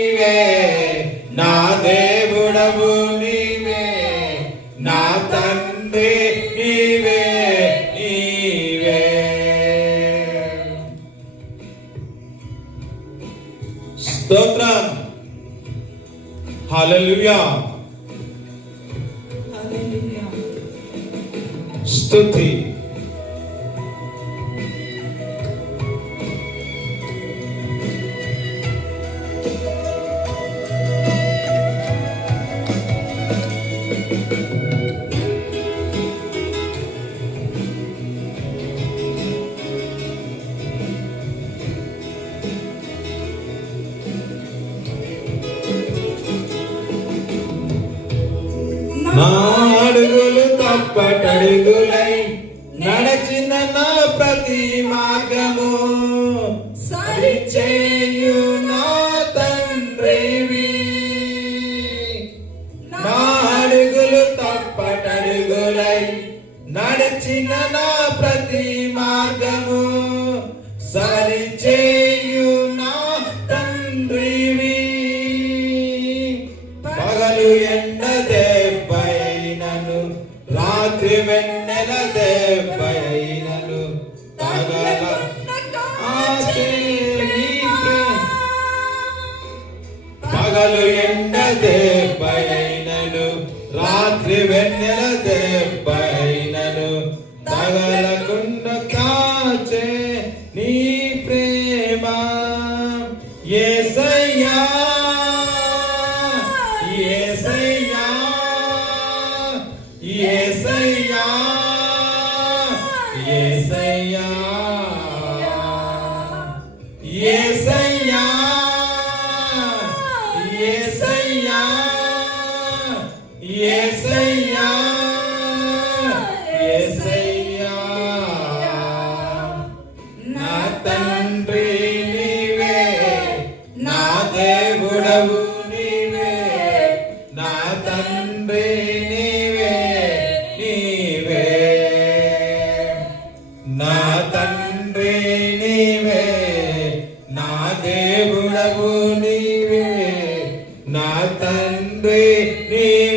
నీవే నా దేవుడవు నీవే నా తండ్రి నీవే నీవే. స్తోత్రం. హల్లెలూయా. స్తుతి. నా అడుగులు తప్పటడుగులై నడచిన నా ప్రతి మార్గము సరిచేయు నా తండ్రివి. నా అడుగులు తప్పటడుగులై నడచిన నా ప్రతి మార్గము సరిచేయు నా తండ్రివి. పగలు ఎండ దెబ్బైనను రాత్రి వెన్నెల దెబ్బైనను తగల పగలు ఎండ దెబ్బైనను రాత్రి వెన్నెల దెబ్బైనను తగలకుండా కాచే నీ ప్రేమ యేసయ్యా యేసయ్యా యేసయ్యా యేసయ్యా యేసయ్యా యేసయ్యా యేసయ్యా యేసయ్యా. నా తండ్రి నీవే నా దేవుడవు నీవే నా తండ్రి నీవే నీవే నా తండ్రి నీవే నా దేవుడవు నీవే నా తండ్రి నీవే.